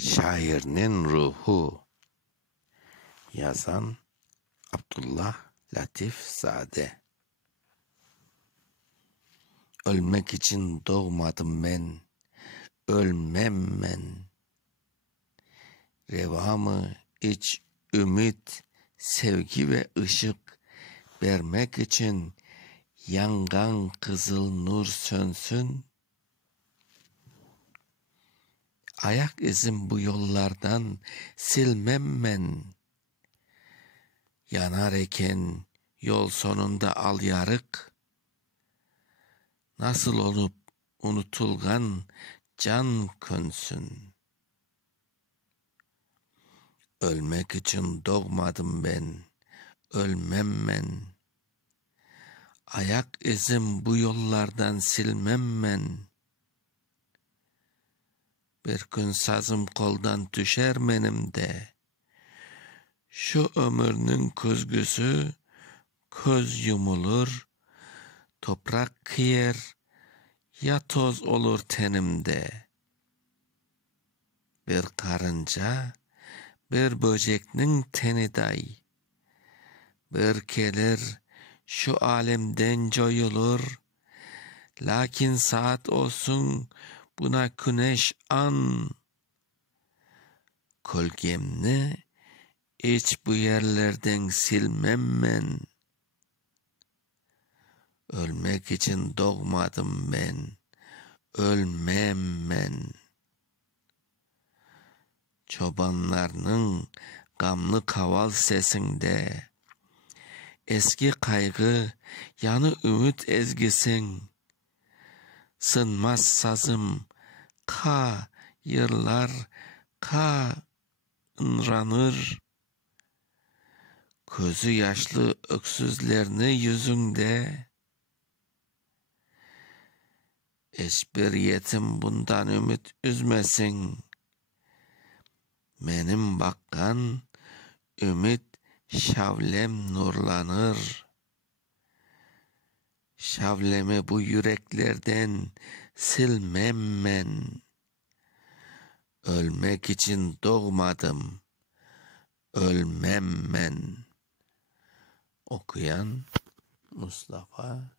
Şairinin ruhu. Yazan Abdullah Latif Sade. Ölmek için doğmadım ben, ölmem ben. Revamı iç ümit, sevgi ve ışık vermek için yangan kızıl nur sönsün. Ayak izim bu yollardan silmem ben. Yanar eken yol sonunda al yarık. Nasıl olup unutulgan can könsün. Ölmek için doğmadım ben, ölmem ben. Ayak izim bu yollardan silmem ben. Bir gün sazım koldan düşer benim de. Şu ömrünün kuzgusu köz yumulur, toprak kıyar, ya toz olur tenimde. Bir karınca, bir böceknin teni day. Bir gelir, şu alemden coyulur. Lakin saat olsun buna güneş an. Kolgemni hiç bu yerlerden silmem ben. Ölmek için doğmadım ben, ölmem ben. Çobanlarının gamlı kaval sesinde, eski kaygı yanı ümit ezgisin. Sınmaz sazım ka yıllar ka ınranır. Közü yaşlı öksüzlerini yüzünde. Hiçbir yetim bundan ümit üzmesin. Benim bakkan ümit şavlem nurlanır. Şavlemi bu yüreklerden silmem ben. Ölmek için doğmadım, ölmem ben. Okuyan Mustafa